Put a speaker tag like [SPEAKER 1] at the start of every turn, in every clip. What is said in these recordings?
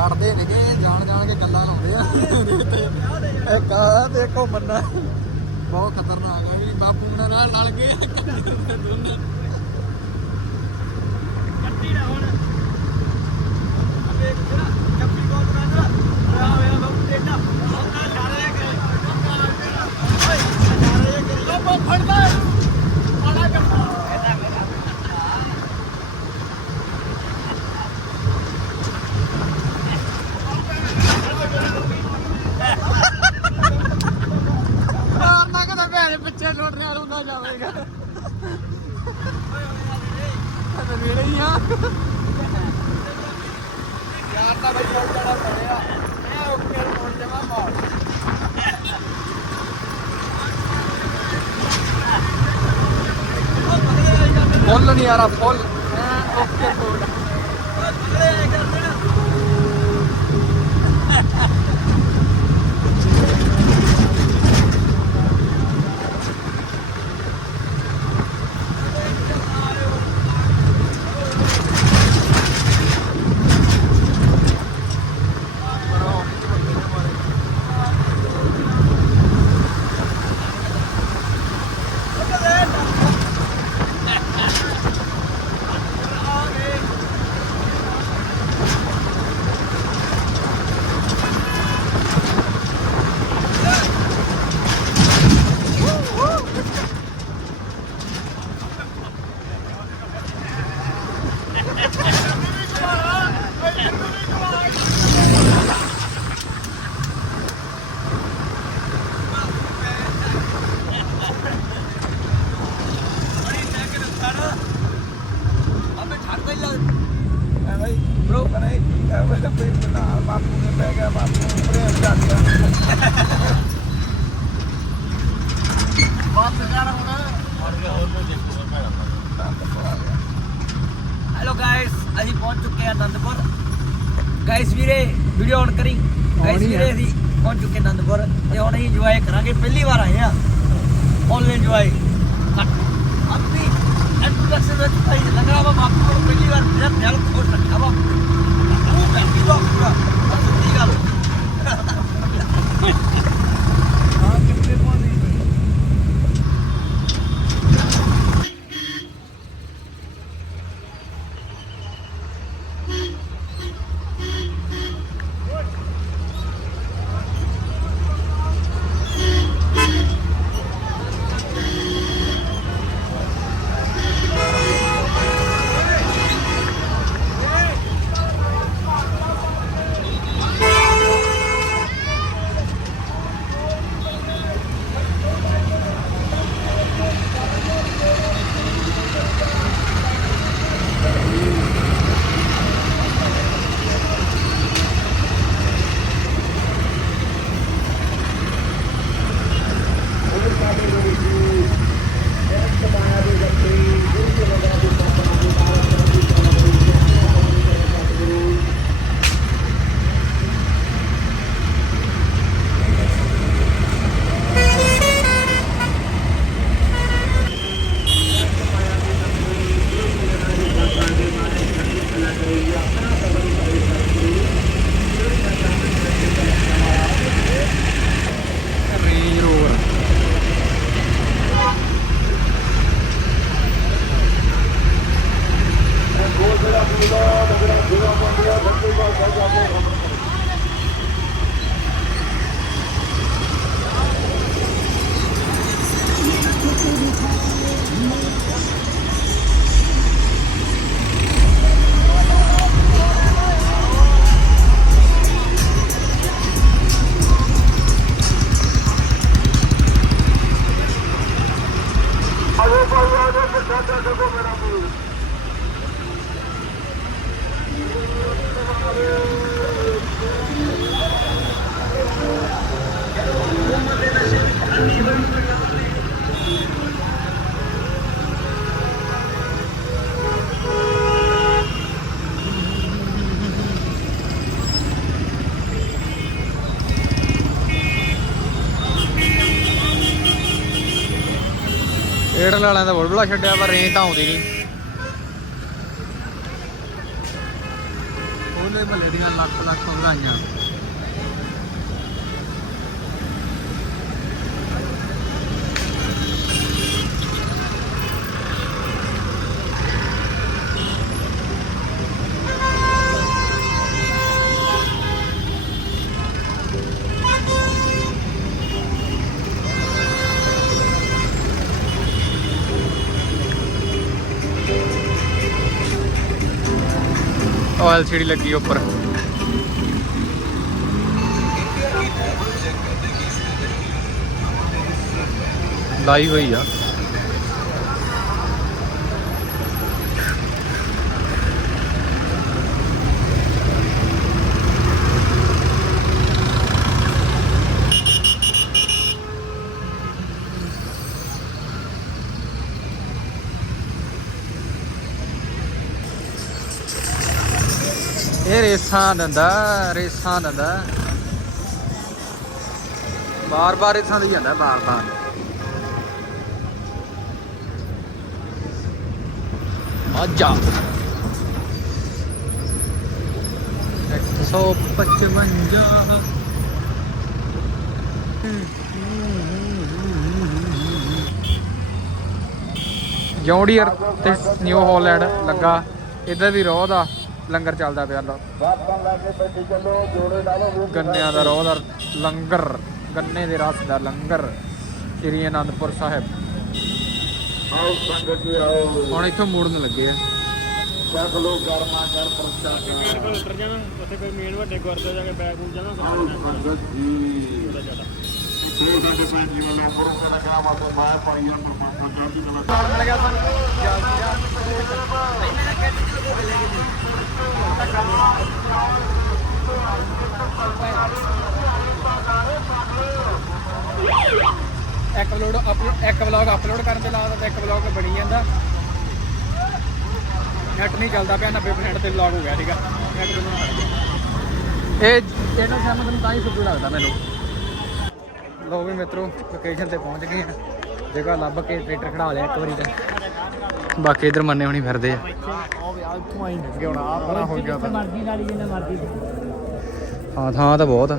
[SPEAKER 1] ਛੱਡਦੇ ਨਹੀਂਗੇ ਜਾਣ ਜਾਣ ਕੇ ਗੱਲਾਂ ਲਾਉਂਦੇ ਆ। ਇੱਕ ਆ ਦੇਖੋ ਮੰਨਾ। ਬਹੁਤ ਖਤਰਨਾਕ ਆ ਵੀ ਬਾਪੂ ਨਾਲ ਨਾਲ ਲੜ ਗਏ। ਦੋਨੇ
[SPEAKER 2] ਕੱਟੀ ਨਾ ਹੁਣ। ਵੇਖ ਜਿਹੜਾ ਕੱਪੀ ਕੋਲ ਬਣਾ ਆ ਹੋਇਆ ਬਾਬੂ ਟੇਡਾ ਉਹਦਾ ਛਾੜੇ ਕਰੇ ਓਏ ਛਾੜੇ ਕਰੇ ਉਹ ਫੜਦਾ ਆਲਾ ਕੱਪਾ
[SPEAKER 1] ਮਾਰਨਾ ਕਦੇ ਭੈਣ ਪਿੱਛੇ ਲੁੱਟ ਰਿਹਾ ਰੁੰਦਾ ਜਾਵੇਗਾ ਤੇ ਨੇੜੇ ਹੀ ਆ ਯਾਰ ਤਾਂ ਬਈ ਉਹ ਜਿਹੜਾ ਪੜਿਆ ਇਹ ਓਕੇ ਮੋੜ ਜਮਾ ਮਾਰ ਫੁੱਲ ਨਹੀਂ ਆ ਰਿਹਾ ਫੁੱਲ ਓਕੇ ਮੋੜ
[SPEAKER 2] ਅਬੇ ਛੱਡਦਾ ਹੀ ਲੱਗ ਐਵੇਂ ਬ్రో ਕਰੇ ਐਵੇਂ ਕੋਈ ਬਣਾ ਬਾਪੂ ਨੇ ਬਹਿ ਗਿਆ ਬਾਪੂ ਪ੍ਰੇਮ ਚੱਕ
[SPEAKER 1] ਬਸ ਯਾਰ ਹੁਣ
[SPEAKER 2] ਹੈਲੋ ਗਾਇਸ ਅਸੀਂ ਪਹੁੰਚ ਚੁੱਕੇ ਹਾਂ ਆਨੰਦਪੁਰ ਗਾਇਸ ਵੀਰੇ ਵੀਡੀਓ ਔਨ ਕਰੀ। ਗਾਇਸ ਵੀਰੇ। ਅਸੀਂ ਪਹੁੰਚ ਚੁੱਕੇ ਆਨੰਦਪੁਰ ਤੇ ਹੁਣ ਅਸੀਂ ਇੰਜੋਏ ਕਰਾਂਗੇ। ਪਹਿਲੀ ਵਾਰ ਆਏ ਆ। ਫੁੱਲ ਇੰਜੋਏ ਆਪਣੀ ਇੰਟਰੋਡਕਸ਼ਨ ਵਿੱਚ ਭਾਈ ਲੰਗੜਾ ਵਾ ਬਾਪੂ ਕੋਲ ਪਹਿਲੀ ਵਾਰ
[SPEAKER 1] ਵਾਲਿਆਂ ਦਾ ਬੁਲਬੁਲਾ ਛੱਡਿਆ, ਪਰ ਰੇਂਜ ਤਾਂ ਆਉਂਦੀ ਨਹੀਂ। ਹੋਲੇ ਮਹੱਲੇ ਦੀਆਂ ਲੱਖ ਲੱਖ ਵਧਾਈਆਂ। ਉਹ ਐਲਸੀਡੀ ਲੱਗੀ ਉੱਪਰ। ਲਾਈ ਹੋਈ ਆ ਇਹ ਰੇਸਾਂ ਦਿੰਦਾ ਰੇਸਾਂ ਦਿੰਦਾ। ਬਾਰ ਬਾਰ ਰੇਸਾਂ ਦੀ ਜਾਂਦਾ ਬਾਰ ਬਾਰ ਆਜਾ 155 ਜੌਂਡੀਅਰ ਤੇ ਨਿਊ ਹਾਲੈਂਡ ਲੱਗਾ। ਇੱਧਰ ਵੀ ਰੋਹ ਦਾ। ਲੰਗਰ ਚੱਲਦਾ ਪਿਆ ਲੋ। ਗੰਨਿਆਂ ਦਾ ਰੋਹ ਦਾ ਲੰਗਰ ਗੰਨੇ ਦੇ ਰਸ ਦਾ ਲੰਗਰ ਸ੍ਰੀ ਅਨੰਦਪੁਰ ਸਾਹਿਬ।
[SPEAKER 3] ਆਓ ਸੰਗਤ ਜੀ ਆਓ।
[SPEAKER 1] ਹੁਣ ਇੱਥੋਂ ਮੋੜਨ ਲੱਗੇ ਆ।
[SPEAKER 3] ਚੱਕ ਲੋ ਗਰਮਾ ਗਰ ਪ੍ਰਸ਼ਾਦ।
[SPEAKER 4] ਕੋਲ ਉਤਰ ਜਾਣਾ ਉੱਥੇ ਕੋਈ ਮੇਨ ਵੱਡੇ ਗੁਰਦੇ ਜਾ ਕੇ ਬੈਗ ਨੂੰ ਜਾਣਾ
[SPEAKER 3] ਆਓ ਸੰਗਤ ਜੀ। ਇਹ ਸਾਡੇ ਭੈਣ ਜੀ ਵੱਲੋਂ ਗੁਰੂ ਕੇ ਲਗਾ ਮਾਤੇ ਮੈਂ ਪਾਈਆਂ ਪਰਮਾਤਮਾ ਚੜ੍ਹਦੀ ਕਲਾ
[SPEAKER 1] ਮਿਲ ਗਿਆ ਸਾਨੂੰ। ਇੱਕ ਵਲੋਗ ਅਪਲੋਡ ਇੱਕ ਵਲੌਗ ਅਪਲੋਡ ਕਰਨ ਦੇ ਲਾਦਾ ਇੱਕ ਵਲੌਗ ਬਣੀ ਜਾਂਦਾ। ਨੈਟ ਨਹੀਂ ਚੱਲਦਾ ਪਿਆ 90% ਤੇ ਵਲੌਗ ਹੋ ਗਿਆ, ਠੀਕ ਆ? ਨੈਟ ਬਣਾਉਣਾ ਪੈ ਗਿਆ ਇਹ ਇਹਨਾਂ ਸਾਹਮਣੇ ਤੁਹਾਨੂੰ ਤਾਂ ਹੀ ਸੁੱਧੂ ਲੱਗਦਾ ਮੈਨੂੰ। ਲੋ ਵੀ ਮਿੱਤਰੋ ਲੋਕੇਸ਼ਨ ਤੇ ਪਹੁੰਚ ਗਏ ਆ। ਜਗ੍ਹਾ ਲੱਭ ਕੇ ਟਰੈਕਟਰ ਖੜਾ ਲਿਆ ਇੱਕ ਵਾਰੀ ਤਾਂ। ਬਾਕੀ ਇਧਰ ਮੰਨੇ ਹੋਣੀ ਫਿਰਦੇ ਆ।
[SPEAKER 4] ਹਾਂ,
[SPEAKER 1] ਥਾਂ ਤਾਂ ਬਹੁਤ ਆ।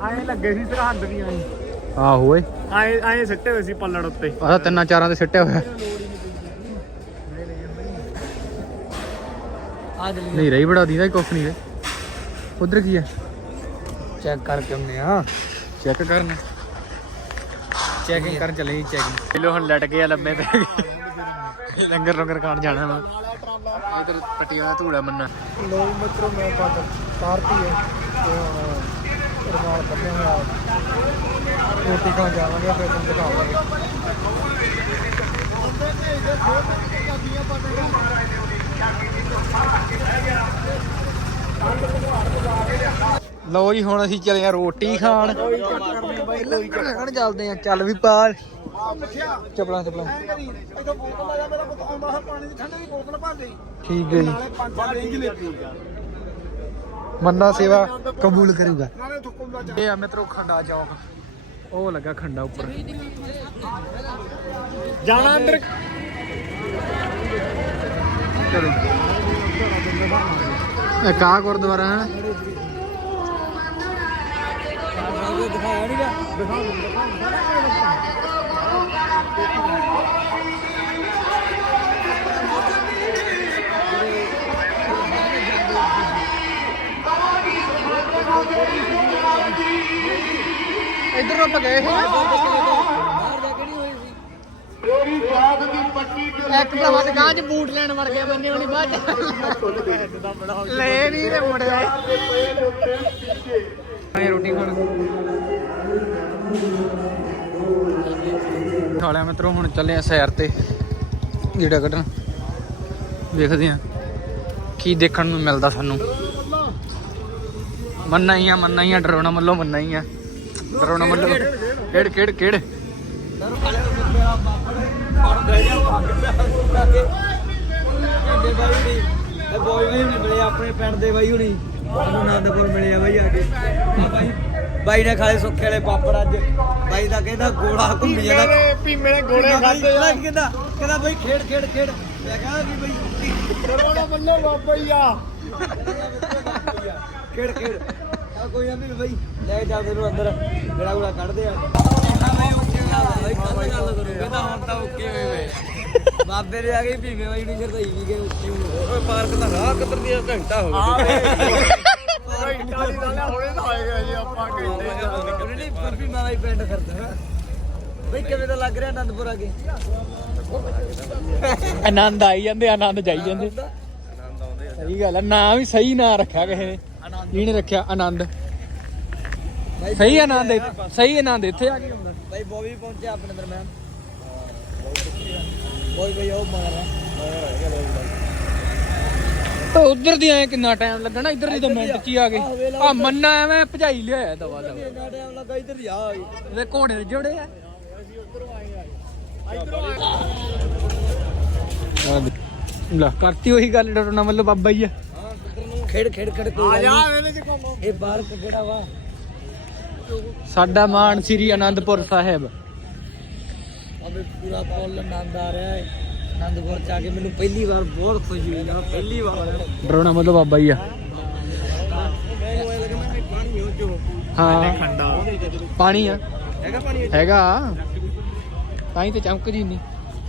[SPEAKER 4] ਆਏ ਲੱਗੇ ਸੀ ਸਰਹੰਦ ਦੀਆਂ
[SPEAKER 1] ਆਹੋ ਓਏ
[SPEAKER 4] ਆਏ ਆਏ ਸਿੱਟੇ ਹੋਏ ਸੀ ਪੱਲੜ ਉੱਤੇ।
[SPEAKER 1] ਆਹ ਤਿੰਨਾਂ ਚਾਰਾਂ ਤੇ ਸਿੱਟਿਆ ਹੋਇਆ
[SPEAKER 2] ਆ ਜਲੀ
[SPEAKER 1] ਨਹੀਂ ਰਹੀ ਬੜਾ ਦੀਦਾ ਕੁਛ ਨਹੀਂ ਰੇ ਉਧਰ ਕੀ ਆ
[SPEAKER 2] ਚੈੱਕ ਕਰਕੇ ਆਉਂਦੇ ਆ
[SPEAKER 1] ਚੈੱਕ ਕਰਨ। ਚੈਕਿੰਗ ਕਰਨ ਚੱਲੇ ਜੀ ਚੈਕਿੰਗ ਲੋ ਹੁਣ ਲਟ ਗਏ ਆ ਲੰਮੇ ਪੈ ਗਏ। ਲੰਗਰ ਲੰਗਰ ਖਾਣ ਜਾਣਾ ਵਾ। ਇਧਰ ਪੱਟੀ ਵਾਲਾ ਧੂੜਾ ਮੰਨਾ
[SPEAKER 4] ਲੋ ਮਿੱਤਰੋ ਮੈਂ ਪੱਟ ਤਾਰਤੀ ਹੈ। ਰਮਾਲ ਕੱਢਿਆ ਹੋਇਆ ਰੋਟੀ ਖਾਣ ਜਾਵਾਂਗੇ ਫਿਰ ਤੁਹਾਨੂੰ ਦਿਖਾਵਾਂਗੇ।
[SPEAKER 1] ਲਓ ਜੀ ਹੁਣ ਅਸੀਂ ਚੱਲੇ ਆ ਰੋਟੀ ਖਾਣ। ਲੰਗਰ ਚੱਲਦੇ ਆ ਚੱਲ ਵੀ ਪਾ ਚਪਲਾਂ ਚਪਲਾਂ।
[SPEAKER 4] ਇਦੋਂ ਬੋਤਲ ਆ ਜਾ ਮੇਰਾ ਪੁੱਤ ਆਉਂਦਾ ਹੈ ਪਾਣੀ ਦੀ ਠੰਡੇ ਦੀ ਬੋਤਲ ਭਰ ਦੇ
[SPEAKER 1] ਠੀਕ ਹੈ ਜੀ।
[SPEAKER 4] ਨਾਲੇ ਪੰਜ ਚਾਰ ਰੇਂਜ ਲੈ ਪੀ
[SPEAKER 1] ਮੰਨਾ ਸੇਵਾ ਕਬੂਲ ਕਰੂਗਾ।
[SPEAKER 4] ਨਾਲੇ ਥੁੱਕੂ ਦਾ
[SPEAKER 1] ਇਹ ਆ ਮਿੱਤਰੋ ਖੰਡਾ ਚੌਕ। ਉਹ ਲੱਗਾ ਖੰਡਾ ਇੱਧਰ ਆਪਾਂ ਗਏ। ਸੀ
[SPEAKER 3] ਤੇਰੀ ਜਾਗ ਦੀ ਪੱਟੀ ਤੇ
[SPEAKER 1] ਇੱਕ ਭਰਾਵਾ ਦੁਕਾਨ 'ਚ ਬੂਟ ਲੈਣ ਵੜ ਗਿਆ ਬੰਨੇ ਹੋਣੀ ਬਾਅਦ ਲੈ ਨਹੀਂ ਤੇ ਮੁੜਿਆ। ਮੈਂ ਰੋਟੀ ਖਾਣ। ਖਾ ਲਿਆ ਮਿੱਤਰੋ ਹੁਣ ਚੱਲੇ ਆ ਸੈਰ ਤੇ। ਜਿਹੜਾ ਕੱਢਣ। ਵੇਖਦੇ ਆ ਕੀ ਦੇਖਣ ਨੂੰ ਮਿਲਦਾ ਸਾਨੂੰ। ਮੰਨਾ ਹੀ ਆ ਮੰਨਾ ਹੀ ਆ ਡਰਾਉਣਾ ਮੱਲੋ ਮੰਨਾ ਹੀ ਆ। ਡਰਾਉਣਾ ਮੱਲੋ ਕਿਹੜ ਕਿਹੜ ਕਿਹੜ
[SPEAKER 2] ਇਹ ਬਾਈ ਹੁਣੀ ਇਹ ਬੋਏ ਬਾਈ ਹੁਣੀ ਮਿਲੇ ਆਪਣੇ ਪਿੰਡ ਦੇ। ਬਾਈ ਹੁਣੀ ਸਾਨੂੰ ਆਨੰਦਪੁਰ ਮਿਲੇ ਆ ਬਾਈ ਆ ਕੇ ਆ ਬਾਈ ਬਾਈ ਨੇ ਖਾਲੇ ਸੁੱਖੇ ਵਾਲੇ ਪਾਪੜ ਅੱਜ। ਬਾਈ ਦਾ ਕਹਿੰਦਾ ਗੋਲਾ ਘੁੰਮੀ ਜਾਂਦਾ
[SPEAKER 4] ਪੀਮੇ ਦੇ ਗੋਲੇ ਖਾਦੇ ਆ।
[SPEAKER 2] ਕਹਿੰਦਾ ਕਹਿੰਦਾ ਬਾਈ ਖੇਡ ਖੇਡ ਖੇਡ। ਮੈਂ ਕਿਹਾ ਕਿ ਬਾਈ
[SPEAKER 4] ਰੋਣਾ ਬੱਲੇ ਬਾਬਾ ਹੀ ਆ।
[SPEAKER 2] ਖੇਡ ਖੇਡ। ਆ ਕੋਈ ਨਾ ਵੀ ਬਈ ਲੈ ਕੇ ਚੱਲਦੇ ਨੂੰ ਅੰਦਰ ਗੇੜਾ ਗੁੜਾ ਕੱਢਦੇ ਆ। ਕਹਿੰਦਾ ਬਈ ਓਕੇ ਬਈ ਕੱਲ ਗੱਲ ਕਰੋ ਕਹਿੰਦਾ ਹੁਣ ਤਾਂ ਓਕੇ ਹੋਏ ਵੇ ਬਾਬੇ ਦੇ ਆ ਗਏ ਭੀਵੇਂ ਬਾਈ ਨੂੰ ਸ਼ਰਦਾਈ ਵੀ ਗਏ ਓਕੇ ਓਏ ਪਾਰਕ ਦਾ ਰਾਹ ਕਿੱਧਰ ਦੀ ਘੰਟਾ ਹੋ ਗਿਆ
[SPEAKER 4] ਘੰਟਾ ਦੀ ਗੱਲ ਹੁਣੇ ਤਾਂ ਆਏਗਾ ਜੀ ਆਪਾਂ
[SPEAKER 2] ਉਹਨੇ ਨਹੀਂ ਬਰਫੀ ਮਾਵਾ ਹੀ ਪਿੰਡ ਬਈ ਕਿਵੇਂ ਦਾ ਲੱਗ ਰਿਹਾ ਆਨੰਦਪੁਰ ਆ ਕੇ?
[SPEAKER 1] ਆਨੰਦ ਆਈ ਜਾਂਦੇ ਆਨੰਦ ਜਾਈ ਜਾਂਦੇ। ਸਹੀ ਗੱਲ ਹੈ ਨਾਂ ਵੀ ਸਹੀ ਨਾਂ ਰੱਖਿਆ ਕਿਸੇ ਨੇ। ਇਹਨੇ ਰੱਖਿਆ ਆਨੰਦ। ਸਹੀ ਆਨੰਦ ਇੱਥੇ- ਸਹੀ ਆਨੰਦ ਇੱਥੇ ਆ ਕੇ ਹੁੰਦਾ।
[SPEAKER 2] ਭਾਈ ਬੋਬੀ ਪਹੁੰਚਿਆ ਆਪਣੇ ਦਰਮਿਆਨ ਬੋਈ ਬਈ ਉਹ ਮਾਰ
[SPEAKER 1] ਉਹ ਉਧਰ ਦੀ ਐ ਕਿੰਨਾ ਟਾਈਮ ਲੱਗਣਾ? ਇੱਧਰ ਦੀ ਤਾਂ ਮਿੰਟ ਚ ਹੀ ਆ ਗਏ। ਆ ਮੰਨਾ ਐਵੇਂ ਭਜਾਈ ਲਿਆਇਆ ਦਵਾ ਦਵਾ।
[SPEAKER 2] ਇੰਨਾ ਟਾਈਮ ਲੱਗਾ ਇੱਧਰ ਜਾ
[SPEAKER 1] ਇਹਦੇ ਘੋੜੇ ਦੇ ਜੋੜੇ ਆ। ਲੈ ਕਰਤੀ ਉਹੀ ਗੱਲ ਡਰਨਾ ਮਤਲਬ ਬਾਬਾ ਹੀ ਆ।
[SPEAKER 2] ਖੇਡ ਖੇਡ ਖੇਡ ਕੋਈ ਆ ਜਾ ਇਹ ਬਾਹਰ ਕਿਹੜਾ ਵਾ?
[SPEAKER 1] ਸਾਡਾ ਮਾਨ ਸ੍ਰੀ ਆਨੰਦਪੁਰ ਸਾਹਿਬ।
[SPEAKER 2] ਅਬੇ ਪੂਰਾ ਫੁੱਲ ਆਨੰਦ ਆ ਰਿਹਾ ਹੈ ਆਨੰਦਪੁਰ ਚ ਆ ਕੇ ਮੈਨੂੰ ਪਹਿਲੀ ਵਾਰ ਬਹੁਤ ਖੁਸ਼ੀ ਹੋਈ ਨਾ ਪਹਿਲੀ ਵਾਰ।
[SPEAKER 1] ਡਰੋਣਾ ਮਤਲਬ ਬਾਬਾ ਹੀ ਆ।
[SPEAKER 2] ਮੈਨੂੰ ਇਹ ਲੱਗਦਾ ਕਿ ਪਾਣੀ ਹੋ
[SPEAKER 1] ਪਾਣੀ ਆ।
[SPEAKER 2] ਹੈਗਾ ਪਾਣੀ
[SPEAKER 1] ਹੈਗਾ। ਤਾਂ ਹੀ ਤੇ ਚਮਕ ਜੀ ਨਹੀਂ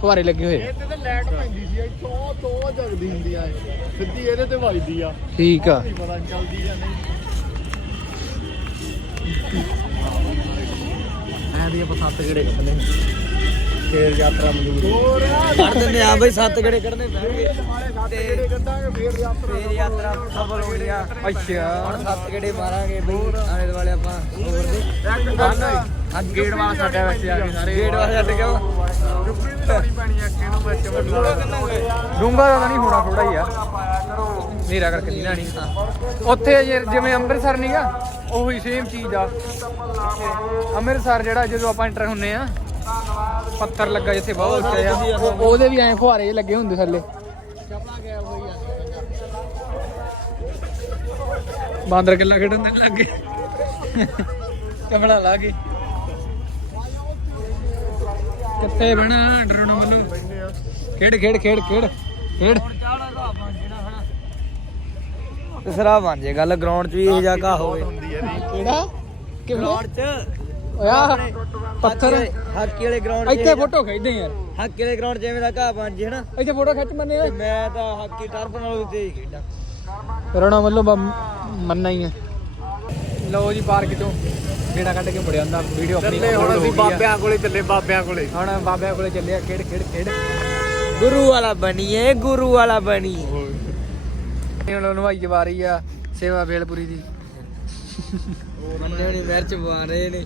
[SPEAKER 1] ਫੁਹਾਰੇ ਲੱਗੇ ਹੋਏ
[SPEAKER 4] ਇੱਥੇ ਤੇ ਲਾਈਟ ਪੈਂਦੀ ਸੀ ਇੱਥੋਂ ਤੋਂ ਜਗਦੀ ਹੁੰਦੀ ਆ ਇਹ। ਸਿੱਧੀ ਇਹਦੇ ਤੇ ਵੱਜਦੀ ਆ।
[SPEAKER 1] ਠੀਕ ਆ।
[SPEAKER 4] ਨਹੀਂ ਪਤਾ ਚੱਲਦੀ ਜਾਂ ਨਹੀਂ।
[SPEAKER 2] ਐਂ ਦੀ ਆਪਾਂ ਸੱਤ ਗੇੜੇ ਕੱਢਨੇ ਫੇਰ ਯਾਤਰਾ ਮਜ਼ਦੂਰ ਕੱਢ ਦਿੰਦੇ ਆ ਬਈ ਸੱਤ ਗੇੜੇ ਕੱਢਨੇ ਪੈਣਗੇ। ਤੇ
[SPEAKER 4] ਕਿਹੜੇ ਕੱਢਾਂਗੇ ਫੇਰ ਯਾਤਰਾ
[SPEAKER 2] ਫੇਰ ਯਾਤਰਾ ਸਫਲ ਹੋ ਗਿਆ
[SPEAKER 1] ਅੱਛਾ।
[SPEAKER 2] ਹੁਣ ਸੱਤ ਗੇੜੇ ਮਾਰਾਂਗੇ ਬਈ ਆਲੇ ਦੁਆਲੇ ਆਪਾਂ ਹੋਰ ਦੇ
[SPEAKER 1] ਗੇੜ ਵਾਲਾ ਸਾਡਾ ਵੈਸੇ ਆ ਗਏ ਸਾਰੇ।
[SPEAKER 2] ਗੇੜ ਵਾਲਾ ਛੱਡ ਗਿਆ
[SPEAKER 4] ਰੁਪਰੀ ਵੀ ਲਾਉਣੀ ਪੈਣੀ ਆ ਕਿਹਨੂੰ ਵਿੱਚ ਵੱਡਾ
[SPEAKER 1] ਡੂੰਗਾ ਦਾ ਤਾਂ ਨਹੀਂ ਹੋਣਾ ਥੋੜਾ ਹੀ ਆ ਮੇਰਾ ਕਰਕੇ ਨਹੀਂ ਲੈਣੀ। ਉੱਥੇ ਜੇ- ਜਿਵੇਂ ਅੰਮ੍ਰਿਤਸਰ ਨਹੀਂਗਾ ਉਹੀ ਸੇਮ ਚੀਜ਼ ਆ। ਅੰਮ੍ਰਿਤਸਰ ਜਿਹੜਾ ਜਦੋਂ ਆਪਾਂ ਐਂਟਰ ਹੁੰਨੇ ਆ ਪੱਥਰ ਲੱਗਾ ਜਿੱਥੇ ਬਹੁਤ ਉੱਚਾ ਆ। ਉਹ- ਉਹਦੇ ਵੀ ਐਂ ਫੁਹਾਰੇ ਜਿਹੇ ਲੱਗੇ ਹੁੰਦੇ ਥੱਲੇ। ਬਾਂਦਰ ਕਿੱਲਾ ਖੇਡਣ ਦੇ ਲੱਗੇ। ਕਮਲਾ ਲਾ ਕੇ। ਕਿੱਥੇ ਬਣਾ ਡਰੋਣਾ ਮੈਨੂੰ ਖੇਡ ਖੇਡ ਖੇਡ ਖੇਡ ਖੇਡ।
[SPEAKER 2] ਤਸਰਾ ਬਣ ਜੇ ਗੱਲ ਗਰਾਊਂਡ 'ਚ ਵੀ ਇਹ ਜਗ੍ਹਾ ਹੋਵੇ।
[SPEAKER 1] ਕਿਹੜਾ?
[SPEAKER 2] ਗਰਾਊਂਡ 'ਚ?
[SPEAKER 1] ਓਇਆ ਪੱਥਰ।
[SPEAKER 2] ਹਾਕੀ ਵਾਲੇ ਗਰਾਊਂਡ 'ਚ
[SPEAKER 1] ਇੱਥੇ ਫੋਟੋ ਖਿੱਚਦੇ ਯਾਰ।
[SPEAKER 2] ਹਾਕੀ ਵਾਲੇ ਗਰਾਊਂਡ ਐਵੇਂ ਦਾ ਘਾਹ ਬਣ ਜੇ ਹਨਾ।
[SPEAKER 1] ਇੱਥੇ ਫੋਟੋ ਖਿੱਚ ਮੰਨੇ
[SPEAKER 2] ਤੇ ਮੈਂ ਤਾਂ ਹਾਕੀ ਟਰਫ ਨਾਲ ਉੱਤੇ ਹੀ ਖੇਡਾਂ।
[SPEAKER 1] ਰੋਣਾ ਮਤਲਬ ਮੰਨਾ ਹੀ ਲਓ ਜੀ ਪਾਰਕ ਚੋਂ। ਜਿਹੜਾ ਕੱਢ ਕੇ ਮੁੜਿਆ ਹੁੰਦਾ ਵੀਡੀਓ ਆਪਣੀ
[SPEAKER 4] ਚੱਲੇ ਹੁਣ
[SPEAKER 1] upload
[SPEAKER 4] ਅਸੀਂ
[SPEAKER 1] ਹੋ ਗਈ ਆ।
[SPEAKER 4] ਬਾਬਿਆਂ ਕੋਲੇ ਚੱਲੇ ਬਾਬਿਆਂ ਕੋਲੇ।
[SPEAKER 1] ਹੁਣ ਬਾਬਿਆਂ ਕੋਲੇ ਚੱਲੇ ਆ ਖੇਡ ਖੇਡ ਖੇਡ।
[SPEAKER 2] ਗੁਰੂ ਵਾਲਾ ਬਣੀਏ ਗੁਰੂ ਵਾਲਾ ਬਣੀਏ।
[SPEAKER 1] ਹੁਣ ਨਵਾਈ ਜਵਾ ਰਹੀ ਆ ਸੇਵਾ ਵੇਲਪੁਰੀ ਦੀ।
[SPEAKER 2] ਬੰਦੇ ਹੁਣੀ ਮਿਰਚ ਪਵਾ ਰਹੇ ਨੇ।